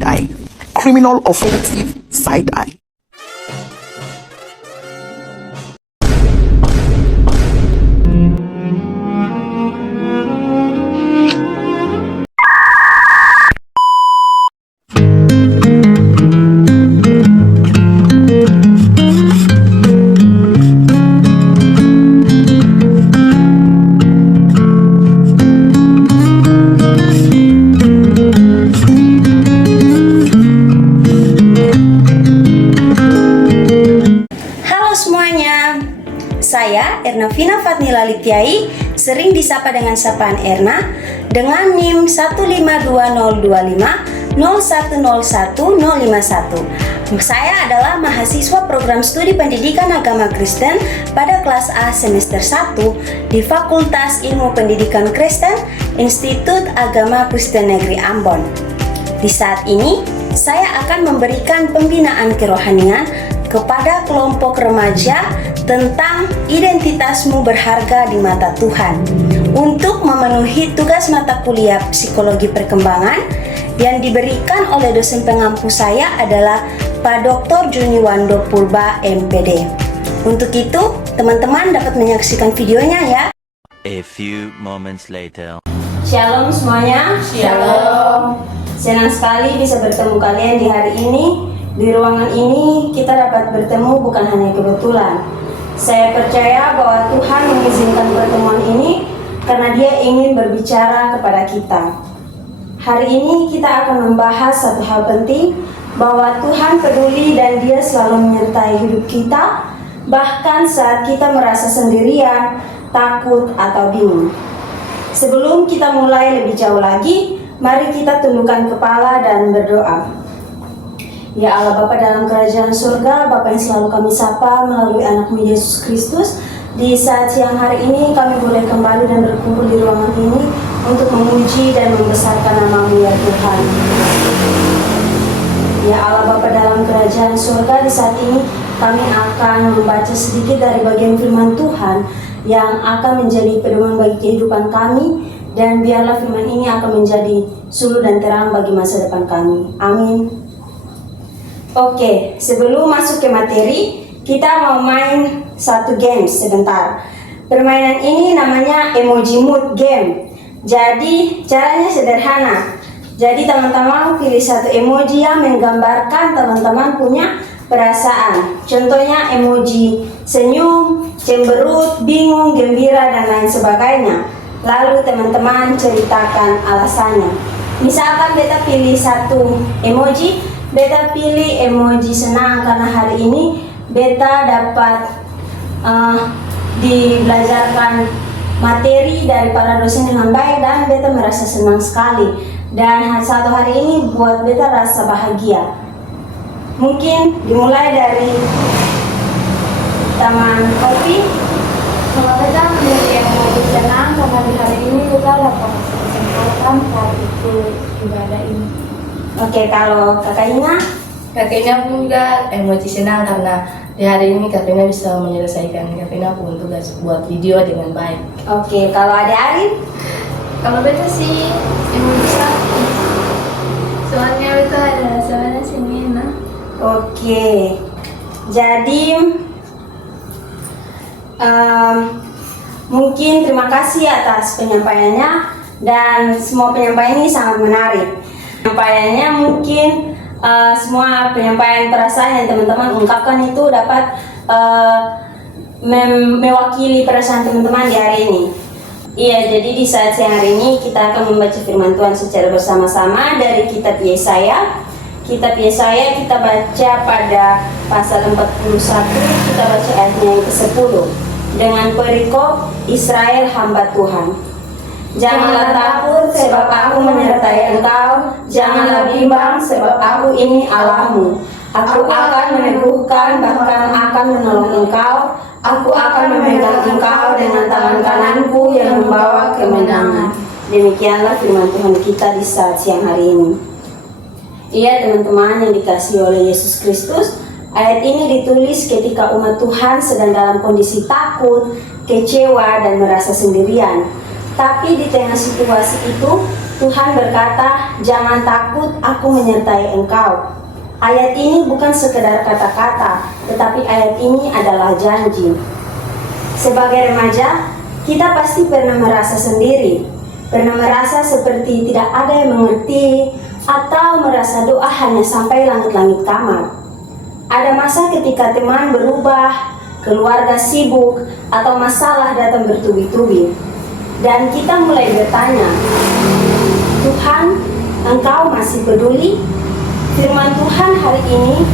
side-eye. Criminal offensive side-eye. Saya Erna Vina Fatnila Liptiai, sering disapa dengan sapaan Erna, dengan NIM 1520250101051. Saya adalah mahasiswa program studi pendidikan agama Kristen pada kelas A semester 1 di Fakultas Ilmu Pendidikan Kristen, Institut Agama Kristen Negeri Ambon. Di saat ini, saya akan memberikan pembinaan kerohanian kepada kelompok remaja tentang identitasmu berharga di mata Tuhan untuk memenuhi tugas mata kuliah psikologi perkembangan yang diberikan oleh dosen pengampu saya adalah Pak Dr. Juniwando Purba MPD. Untuk itu, teman-teman dapat menyaksikan videonya ya. A few moments later. Shalom semuanya. Shalom. Senang sekali bisa bertemu kalian di hari ini. Di ruangan ini kita dapat bertemu bukan hanya kebetulan. Saya percaya bahwa Tuhan mengizinkan pertemuan ini karena Dia ingin berbicara kepada kita. Hari ini kita akan membahas satu hal penting, bahwa Tuhan peduli dan Dia selalu menyertai hidup kita, bahkan saat kita merasa sendirian, takut, atau bingung. Sebelum kita mulai lebih jauh lagi, mari kita tundukkan kepala dan berdoa. Ya Allah Bapa dalam kerajaan surga, Bapa yang selalu kami sapa melalui anak-Mu Yesus Kristus, di saat siang hari ini kami boleh kembali dan berkumpul di ruangan ini untuk memuji dan membesarkan nama-Mu ya Tuhan. Ya Allah Bapa dalam kerajaan surga, di saat ini kami akan membaca sedikit dari bagian firman Tuhan yang akan menjadi pedoman bagi kehidupan kami, dan biarlah firman ini akan menjadi suluh dan terang bagi masa depan kami. Amin. Oke, sebelum masuk ke materi, kita mau main satu game sebentar. Permainan ini namanya emoji mood game. Jadi caranya sederhana. Jadi teman-teman pilih satu emoji yang menggambarkan teman-teman punya perasaan. Contohnya emoji senyum, cemberut, bingung, gembira, dan lain sebagainya. Lalu teman-teman ceritakan alasannya. Misalkan beta pilih satu emoji, beta pilih emoji senang karena hari ini beta dapat dibelajarkan materi dari para dosen dengan baik dan beta merasa senang sekali. Dan satu hari ini buat beta rasa bahagia. Mungkin dimulai dari Taman Kopi. Kalau beta menjadi emoji senang karena di hari ini kita dapat kesempatan saat itu ibadah ini. Oke, kalau kakaknya? Kakaknya pun juga emoji senang karena di hari ini kakaknya bisa menyelesaikan kakaknya pun tugas buat video dengan baik. Oke, kalau ada Arin? Kalau beta sih emoji sakit, soalnya beta ada sebenarnya semena. Oke, jadi mungkin terima kasih atas penyampaiannya, dan semua penyampaian ini sangat menarik. Penyampaiannya mungkin semua penyampaian perasaan yang teman-teman ungkapkan itu dapat mewakili perasaan teman-teman di hari ini. Iya, jadi di saat siang hari ini kita akan membaca firman Tuhan secara bersama-sama dari kitab Yesaya. Kitab Yesaya kita baca pada pasal 41, kita baca ayatnya yang ke-10 dengan perikop Israel hamba Tuhan. Janganlah takut sebab aku menyertai engkau, janganlah bimbang sebab aku ini Allahmu. Aku akan meneguhkan, bahkan akan menolong engkau. Aku akan memegang engkau dengan tangan kananku yang membawa kemenangan. Demikianlah firman Tuhan kita di saat siang hari ini. Iya teman-teman yang dikasihi oleh Yesus Kristus, ayat ini ditulis ketika umat Tuhan sedang dalam kondisi takut, kecewa, dan merasa sendirian. Tapi di tengah situasi itu, Tuhan berkata, "Jangan takut, aku menyertai engkau." Ayat ini bukan sekedar kata-kata, tetapi ayat ini adalah janji. Sebagai remaja, kita pasti pernah merasa sendiri, pernah merasa seperti tidak ada yang mengerti, atau merasa doa hanya sampai langit-langit kamar. Ada masa ketika teman berubah, keluarga sibuk, atau masalah datang bertubi-tubi. Dan kita mulai bertanya, Tuhan, Engkau masih peduli? Firman Tuhan hari ini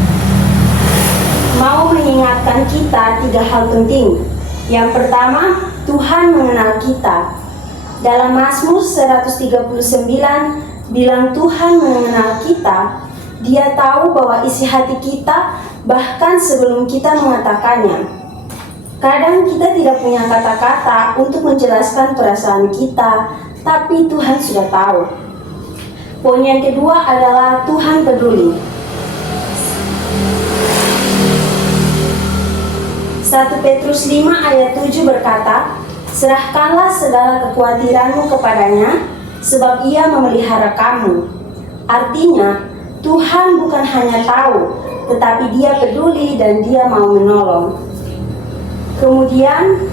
mau mengingatkan kita 3 hal penting. Yang pertama, Tuhan mengenal kita. Dalam Mazmur 139 bilang Tuhan mengenal kita. Dia tahu bahwa isi hati kita bahkan sebelum kita mengatakannya. Kadang kita tidak punya kata-kata untuk menjelaskan perasaan kita, tapi Tuhan sudah tahu. Poin yang kedua adalah Tuhan peduli. 1 Petrus 5 ayat 7 berkata, "Serahkanlah segala kekhawatiranmu kepadanya, sebab ia memelihara kamu." Artinya, Tuhan bukan hanya tahu, tetapi Dia peduli dan Dia mau menolong. Kemudian,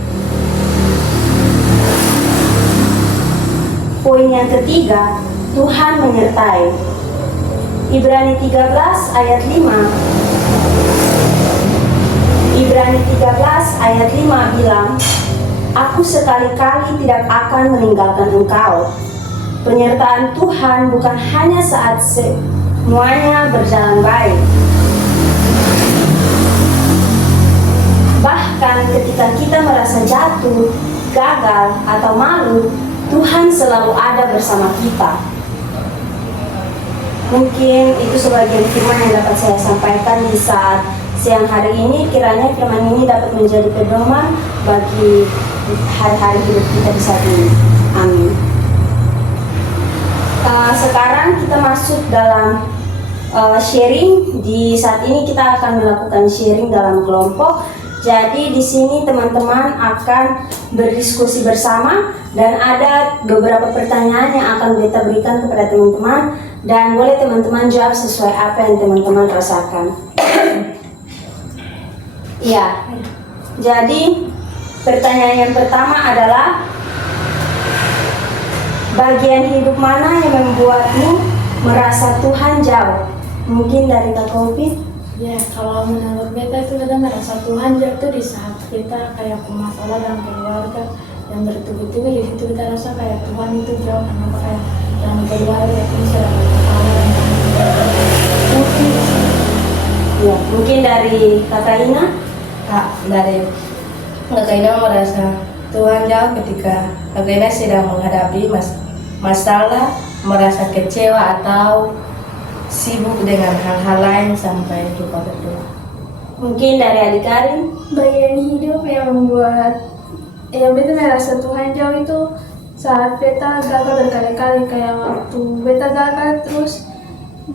poin yang ketiga, Tuhan menyertai. Ibrani 13 ayat 5. Ibrani 13 ayat 5 bilang, "Aku sekali-kali tidak akan meninggalkan engkau." Penyertaan Tuhan bukan hanya saat semuanya berjalan baik. Bahkan ketika kita merasa jatuh, gagal, atau malu, Tuhan selalu ada bersama kita. Mungkin itu sebagian firman yang dapat saya sampaikan di saat siang hari ini. Kiranya firman ini dapat menjadi pedoman bagi hari-hari hidup kita di saat ini. Amin. Sekarang kita masuk dalam sharing. Di saat ini kita akan melakukan sharing dalam kelompok. Jadi di sini teman-teman akan berdiskusi bersama dan ada beberapa pertanyaan yang akan kita berikan kepada teman-teman dan boleh teman-teman jawab sesuai apa yang teman-teman rasakan. Ya, jadi pertanyaan yang pertama adalah bagian hidup mana yang membuatmu merasa Tuhan jauh? Mungkin dari Kak Kopi? Ya, kalau menurut beta itu kita merasa Tuhan jatuh di saat kita kayak masalah dalam keluarga yang bertubi-tubi. Di situ kita rasa kayak Tuhan itu jauh, kenapa kayak dalam keluarga itu sedang bermasalah. Mungkin dari Kakak Ina? Dari Kakak Ina merasa Tuhan jauh ketika Kakak Ina sedang menghadapi masalah, merasa kecewa atau sibuk dengan hal-hal lain sampai lupa berdoa. Mungkin dari Adik Karin? Bagian hidup yang membuat beta merasa Tuhan jauh itu saat beta gagal berkali-kali, kayak waktu beta gagal terus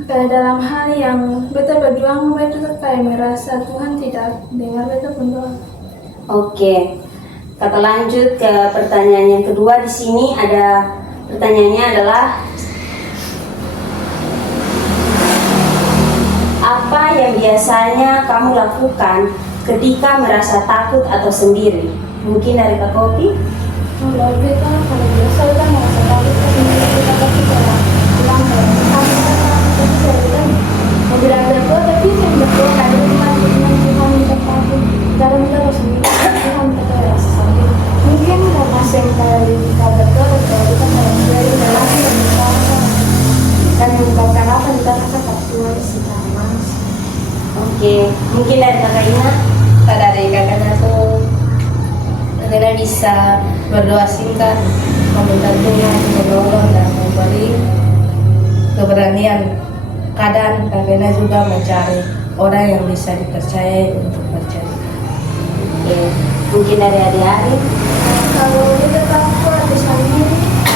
kayak dalam hal yang beta berjuang, beta kayak merasa Tuhan tidak dengar beta pun doa. Oke, kita lanjut ke pertanyaan yang kedua. Di sini ada pertanyaannya adalah apa yang biasanya kamu lakukan ketika merasa takut atau sendiri? Mungkin dari Kak Kopi? Kalau beta kalau biasa beta merasa takut karena beta takut kalau pulang dari kami kita mau bilang berdoa tapi saya berdoa ada Tuhan kita takut kadang kita harus sendiri Tuhan kita rasa sakit mungkin karena saya kayak kita berdoa kalau kita kayak dari dalam dan mengungkapkan apa yang kita rasa ke Tuhan secara manis. Oke, mungkin dari Kakak Ina? Dari kakaknya tuh Kakaknya bisa berdoa singkat, meminta Tuhan menolong dan memberi keberanian. Kadang kakaknya juga mencari orang yang bisa dipercayai untuk percaya. Oke, mungkin dari Adik Arif? Kalau kita takut habis hal ini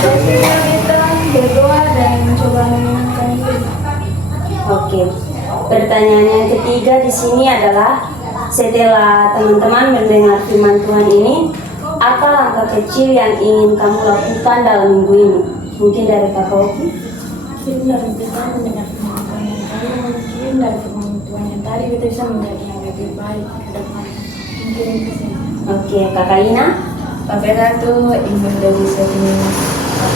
biasanya kita berdoa dan mencoba menenangkan diri. Oke, pertanyaan yang ketiga di sini adalah setelah teman-teman mendengar firman Tuhan ini, apa langkah kecil yang ingin kamu lakukan dalam minggu ini? Mungkin dari Kakak Oki? Mungkin dari kita mendengar firman Tuhan yang tadi, mungkin dari firman Tuhan yang tadi kita bisa menjadi yang lebih baik ke depan. Mungkin itu saja. Oke, Kakak Ina? Papena tuh ingin lebih sering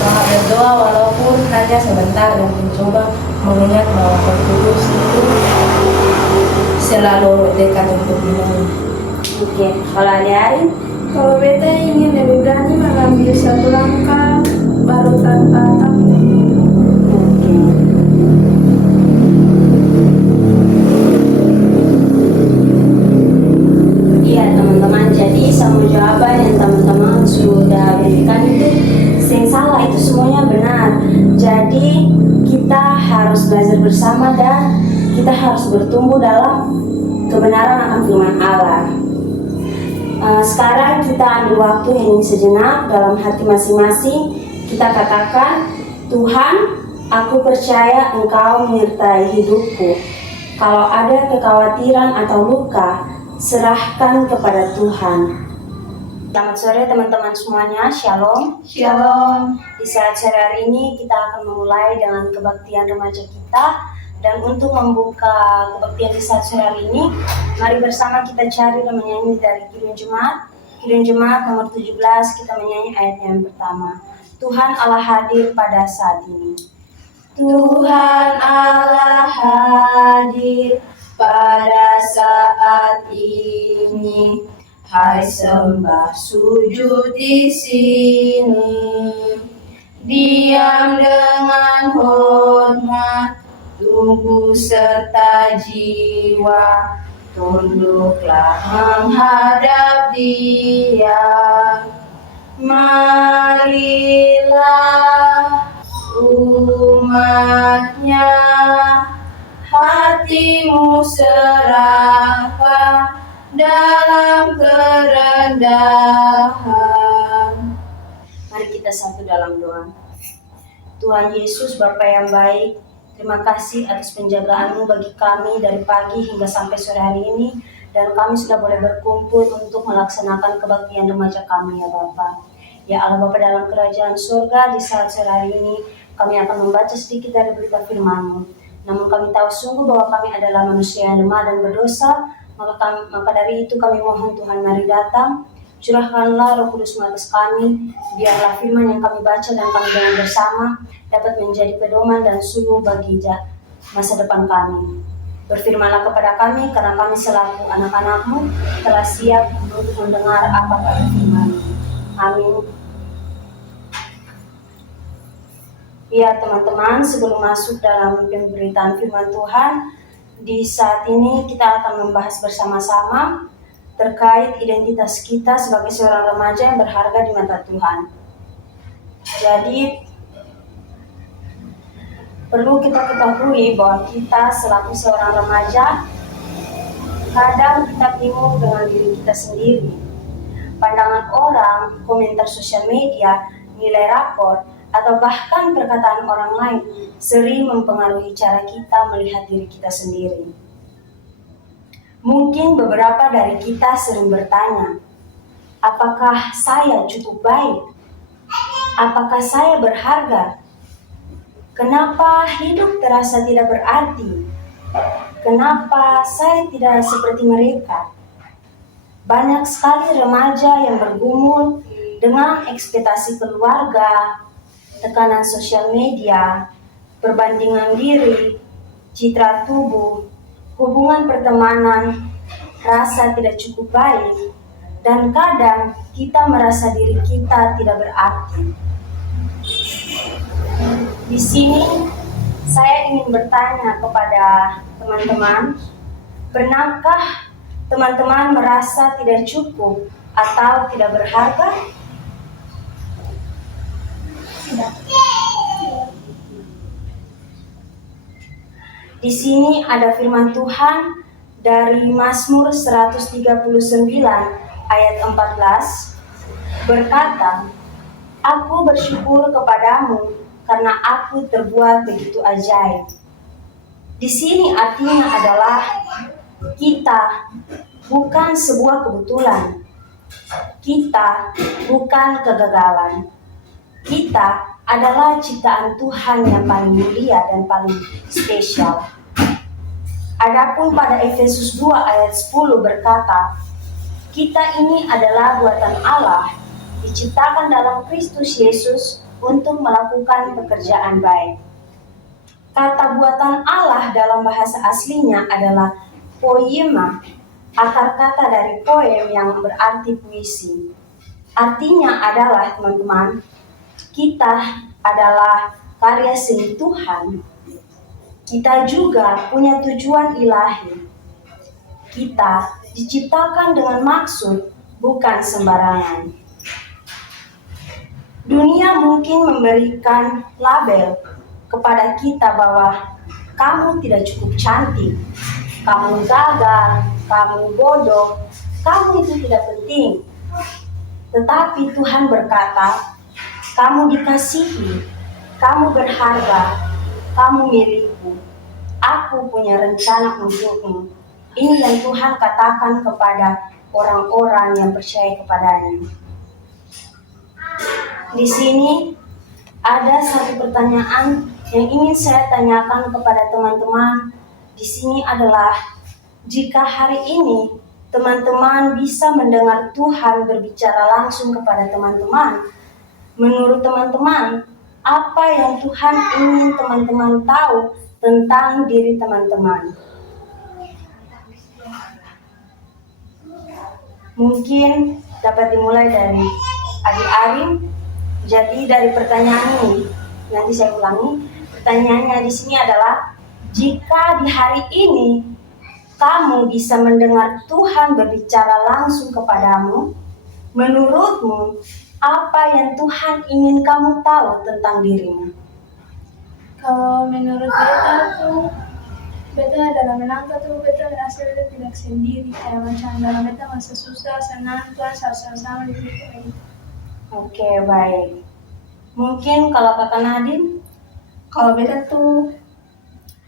berdoa walaupun hanya sebentar dan mencoba mengingat bahwa Roh Kudus itu selalu dekat untuk kita. Oke, kalau Ari? Kalau beta ingin lebih berani mengambil satu langkah baru tanpa takut. Oke. Iya teman-teman, jadi semua jawaban yang teman-teman sudah berikan itu yang salah, itu semuanya benar. Jadi kita harus belajar bersama dan kita harus bertumbuh dalam kebenaran akan firman Allah. Sekarang kita ambil waktu hening sejenak dalam hati masing-masing. Kita katakan, Tuhan, aku percaya Engkau menyertai hidupku. Kalau ada kekhawatiran atau luka, serahkan kepada Tuhan. Selamat sore teman-teman semuanya, Shalom. Shalom. Di saat sore hari ini kita akan memulai dengan kebaktian remaja kita. Dan untuk membuka kebaktian di saat sore hari ini, mari bersama kita cari dan menyanyi dari Kidung Jemaat. Kidung Jemaat nomor 17, kita menyanyi ayat yang pertama. Tuhan Allah hadir pada saat ini. Tuhan Allah hadir pada saat ini. Hai sembah sujud di sini. Diam dengan hormat, tunggu serta jiwa, tunduklah menghadap Dia. Marilah umatnya, hatimu serahkan dalam kerendahan. Mari kita satu dalam doa. Tuhan Yesus, Bapa yang baik, terima kasih atas penjagaan-Mu bagi kami dari pagi hingga sampai sore hari ini. Dan kami sudah boleh berkumpul untuk melaksanakan kebaktian remaja kami ya Bapa. Ya Allah Bapa dalam kerajaan surga, di saat sore hari ini kami akan membaca sedikit dari berita firman-Mu. Namun kami tahu sungguh bahwa kami adalah manusia yang lemah dan berdosa. Maka dari itu kami mohon Tuhan, mari datang. Curahkanlah Roh Kudus atas kami. Biarlah firman yang kami baca dan kami dengar bersama dapat menjadi pedoman dan suluh bagi masa depan kami. Berfirmanlah kepada kami, karena kami selaku anak-anak-Mu telah siap untuk mendengar apa kata firman-Mu. Amin. Ya teman-teman, sebelum masuk dalam pemberitaan firman Tuhan, di saat ini kita akan membahas bersama-sama terkait identitas kita sebagai seorang remaja yang berharga di mata Tuhan. Jadi perlu kita ketahui bahwa kita selaku seorang remaja, kadang kita bingung dengan diri kita sendiri. Pandangan orang, komentar sosial media, nilai rapor, atau bahkan perkataan orang lain sering mempengaruhi cara kita melihat diri kita sendiri. Mungkin beberapa dari kita sering bertanya, apakah saya cukup baik? Apakah saya berharga? Kenapa hidup terasa tidak berarti? Kenapa saya tidak seperti mereka? Banyak sekali remaja yang bergumul dengan ekspektasi keluarga, tekanan sosial media, perbandingan diri, citra tubuh, hubungan pertemanan, rasa tidak cukup baik, dan kadang kita merasa diri kita tidak berarti. Di sini saya ingin bertanya kepada teman-teman, pernahkah teman-teman merasa tidak cukup atau tidak berharga? Tidak. Di sini ada firman Tuhan dari Mazmur 139 ayat 14 berkata, Aku bersyukur kepadamu karena aku terbuat begitu ajaib. Di sini artinya adalah kita bukan sebuah kebetulan. Kita bukan kegagalan. Kita adalah ciptaan Tuhan yang paling mulia dan paling spesial. Adapun pada Efesus 2 ayat 10 berkata, kita ini adalah buatan Allah, diciptakan dalam Kristus Yesus untuk melakukan pekerjaan baik. Kata buatan Allah dalam bahasa aslinya adalah poema, akar kata dari poem yang berarti puisi. Artinya adalah, teman-teman, kita adalah karya seni Tuhan. Kita juga punya tujuan ilahi. Kita diciptakan dengan maksud, bukan sembarangan. Dunia mungkin memberikan label kepada kita bahwa kamu tidak cukup cantik, kamu gagal, kamu bodoh, kamu itu tidak penting. Tetapi Tuhan berkata, kamu dikasihi, kamu berharga, kamu milikku. Aku punya rencana untukmu. Ini yang Tuhan katakan kepada orang-orang yang percaya kepadanya. Di sini ada satu pertanyaan yang ingin saya tanyakan kepada teman-teman. Di sini adalah, jika hari ini teman-teman bisa mendengar Tuhan berbicara langsung kepada teman-teman, menurut teman-teman, apa yang Tuhan ingin teman-teman tahu tentang diri teman-teman? Mungkin dapat dimulai dari Adik Arim. Jadi dari pertanyaan ini, nanti saya ulangi. Pertanyaannya di sini adalah, jika di hari ini kamu bisa mendengar Tuhan berbicara langsung kepadamu, menurutmu apa yang Tuhan ingin kamu tahu tentang dirimu? Kalau menurut beta dalam menangkap tuh beta merasa beta tidak sendiri, kayak macam dalam beta masa susah, senang, Tuhan sama-sama di situ. Oke, baik. Mungkin kalau Kakak Nadine? Kalau beta tuh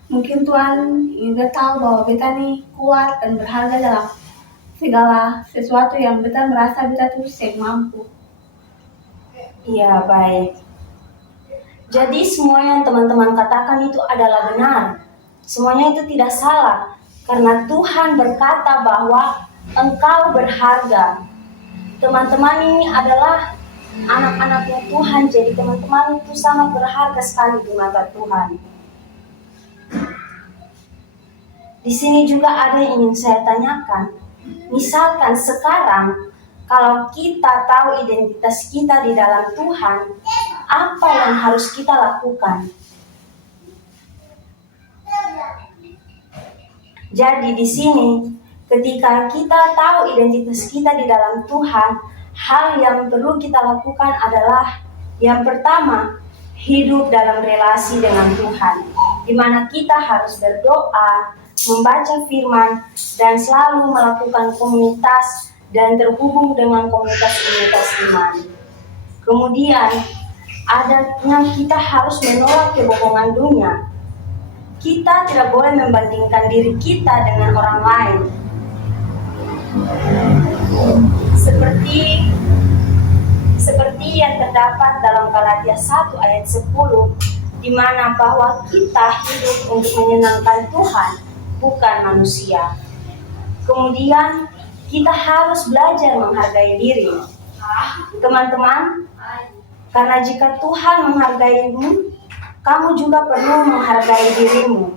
mungkin Tuhan juga tahu bahwa beta nih kuat dan berharga dalam segala sesuatu yang beta merasa beta tuh mampu. Iya, baik. Jadi semua yang teman-teman katakan itu adalah benar. Semuanya itu tidak salah. Karena Tuhan berkata bahwa engkau berharga. Teman-teman ini adalah anak-anaknya Tuhan. Jadi teman-teman itu sangat berharga sekali di mata Tuhan. Di sini juga ada yang ingin saya tanyakan. Misalkan sekarang, kalau kita tahu identitas kita di dalam Tuhan, apa yang harus kita lakukan? Jadi di sini, ketika kita tahu identitas kita di dalam Tuhan, hal yang perlu kita lakukan adalah, yang pertama, hidup dalam relasi dengan Tuhan, di mana kita harus berdoa, membaca firman, dan selalu melakukan komunitas dan terhubung dengan komunitas-komunitas iman. Kemudian, adanya kita harus menolak kebohongan dunia. Kita tidak boleh membandingkan diri kita dengan orang lain. Seperti yang terdapat dalam Galatia 1 ayat 10, di mana bahwa kita hidup untuk menyenangkan Tuhan, bukan manusia. Kemudian kita harus belajar menghargai diri. Teman-teman, karena jika Tuhan menghargaimu, kamu juga perlu menghargai dirimu.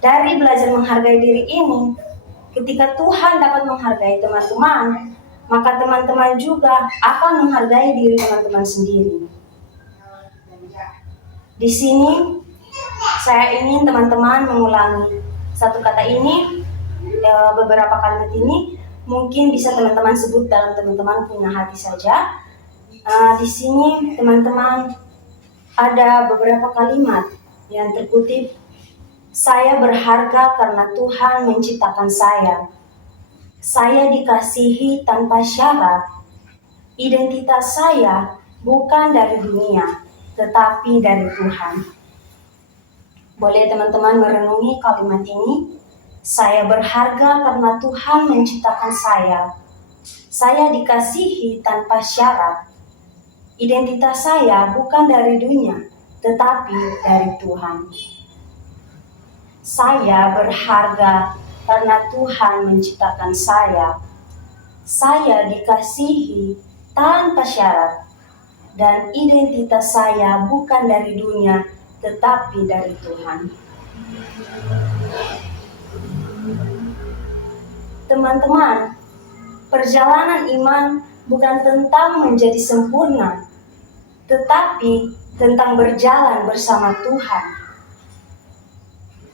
Dari belajar menghargai diri ini, ketika Tuhan dapat menghargai teman-teman, maka teman-teman juga akan menghargai diri teman-teman sendiri. Di sini, saya ingin teman-teman mengulangi satu kata ini, beberapa kalimat ini, mungkin bisa teman-teman sebut dalam teman-teman punya hati saja. Di sini teman-teman ada beberapa kalimat yang terkutip, saya berharga karena Tuhan menciptakan saya. Saya dikasihi tanpa syarat. Identitas saya bukan dari dunia, tetapi dari Tuhan. Boleh teman-teman merenungi kalimat ini? Saya berharga karena Tuhan menciptakan saya. Saya dikasihi tanpa syarat. Identitas saya bukan dari dunia, tetapi dari Tuhan. Saya berharga karena Tuhan menciptakan saya. Saya dikasihi tanpa syarat, dan identitas saya bukan dari dunia, tetapi dari Tuhan. Teman-teman, perjalanan iman bukan tentang menjadi sempurna, tetapi tentang berjalan bersama Tuhan.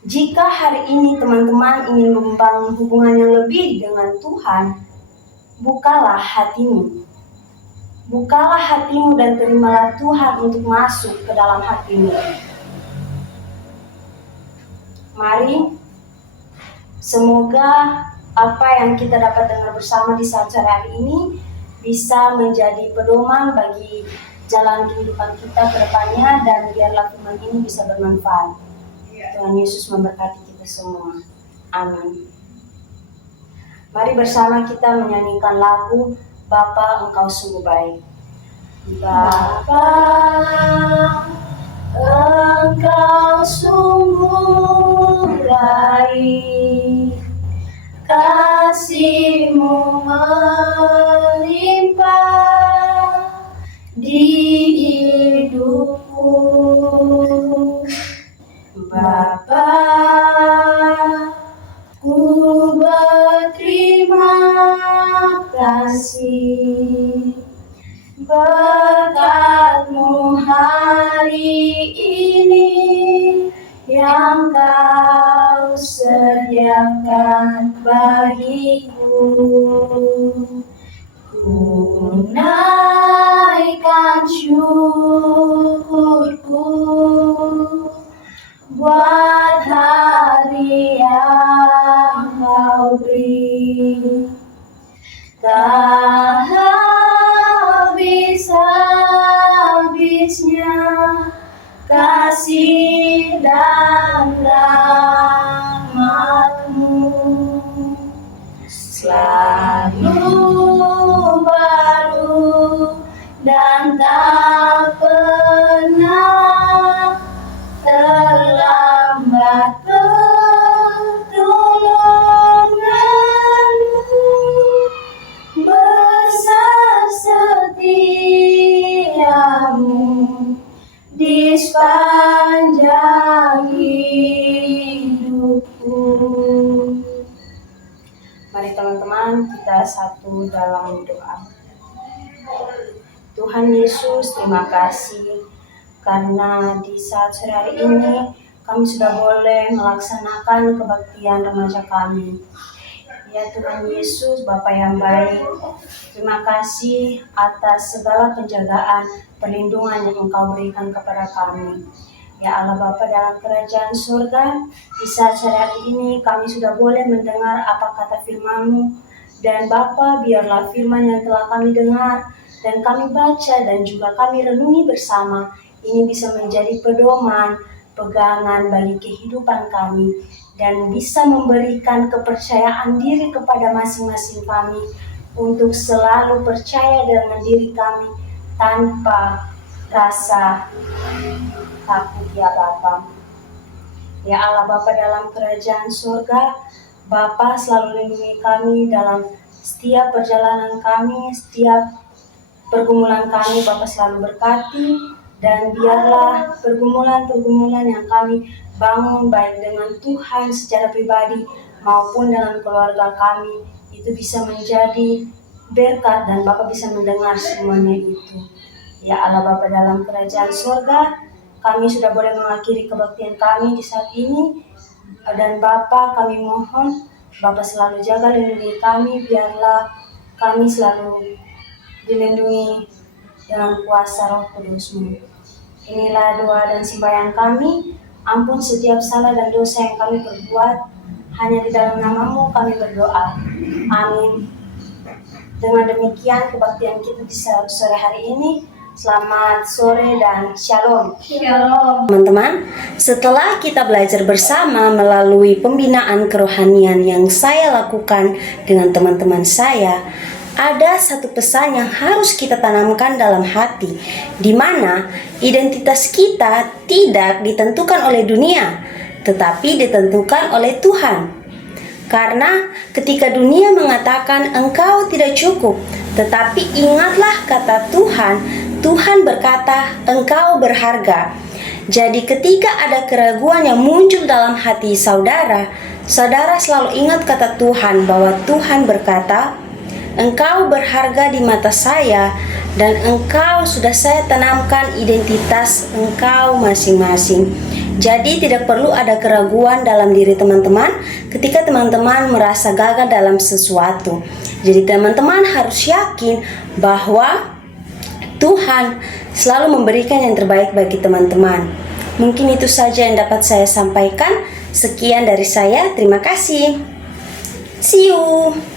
Jika hari ini teman-teman ingin membangun hubungan yang lebih dengan Tuhan, bukalah hatimu. Bukalah hatimu dan terimalah Tuhan untuk masuk ke dalam hatimu. Mari, semoga apa yang kita dapat dengar bersama di saat sore hari ini bisa menjadi pedoman bagi jalan kehidupan kita ke depannya, dan biarlah firman ini bisa bermanfaat. Tuhan Yesus memberkati kita semua. Amin. Mari bersama kita menyanyikan lagu Bapa Engkau Sungguh Baik. Bapa Engkau sungguh baik, kasih-Mu melimpah di hidupku. Bapa, ku berterima kasih berkat-Mu hari ini yang Kau sediakan bagiku. Ku naikkan syukurku buat hari yang Kau beri. Tak habis-habisnya kasih dan rahmat-Mu, selalu baru dan tak pernah terlambat pertolongan-Mu. Besar setia-Mu di sepanjang hidupku. Mari teman-teman kita satu dalam doa. Tuhan Yesus, terima kasih karena di saat sore hari ini kami sudah boleh melaksanakan kebaktian remaja kami. Ya Tuhan Yesus, Bapa yang baik, terima kasih atas segala penjagaan, perlindungan yang Engkau berikan kepada kami. Ya Allah Bapa dalam kerajaan surga, di saat sore hari ini kami sudah boleh mendengar apa kata firman-Mu. Dan Bapa, biarlah firman yang telah kami dengar dan kami baca dan juga kami renungi bersama, ini bisa menjadi pedoman, pegangan bagi kehidupan kami, dan bisa memberikan kepercayaan diri kepada masing-masing kami untuk selalu percaya dengan diri kami tanpa rasa takut ya Bapa. Ya Allah Bapa dalam kerajaan surga, Bapa selalu lindungi kami dalam setiap perjalanan kami, setiap pergumulan kami, Bapa selalu berkati, dan biarlah pergumulan-pergumulan yang kami bangun baik dengan Tuhan secara pribadi maupun dengan keluarga kami itu bisa menjadi berkat dan Bapa bisa mendengar semuanya itu. Ya Allah Bapa dalam kerajaan surga, kami sudah boleh mengakhiri kebaktian kami di saat ini, dan Bapa kami mohon Bapa selalu jaga lindungi kami, biarlah kami selalu dilindungi dengan kuasa Roh Kudus-Mu. Inilah doa dan sembahyang kami. Ampun setiap salah dan dosa yang kami perbuat. Hanya di dalam nama-Mu kami berdoa. Amin. Dengan demikian kebaktian kita di sore hari ini. Selamat sore dan shalom. Shalom. Teman-teman, setelah kita belajar bersama melalui pembinaan kerohanian yang saya lakukan dengan teman-teman saya, ada satu pesan yang harus kita tanamkan dalam hati, di mana identitas kita tidak ditentukan oleh dunia, tetapi ditentukan oleh Tuhan. Karena ketika dunia mengatakan engkau tidak cukup, tetapi ingatlah kata Tuhan, Tuhan berkata engkau berharga. Jadi ketika ada keraguan yang muncul dalam hati saudara, saudara selalu ingat kata Tuhan bahwa Tuhan berkata, engkau berharga di mata saya dan engkau sudah saya tanamkan identitas engkau masing-masing. Jadi tidak perlu ada keraguan dalam diri teman-teman ketika teman-teman merasa gagal dalam sesuatu. Jadi teman-teman harus yakin bahwa Tuhan selalu memberikan yang terbaik bagi teman-teman. Mungkin itu saja yang dapat saya sampaikan. Sekian dari saya, terima kasih. See you.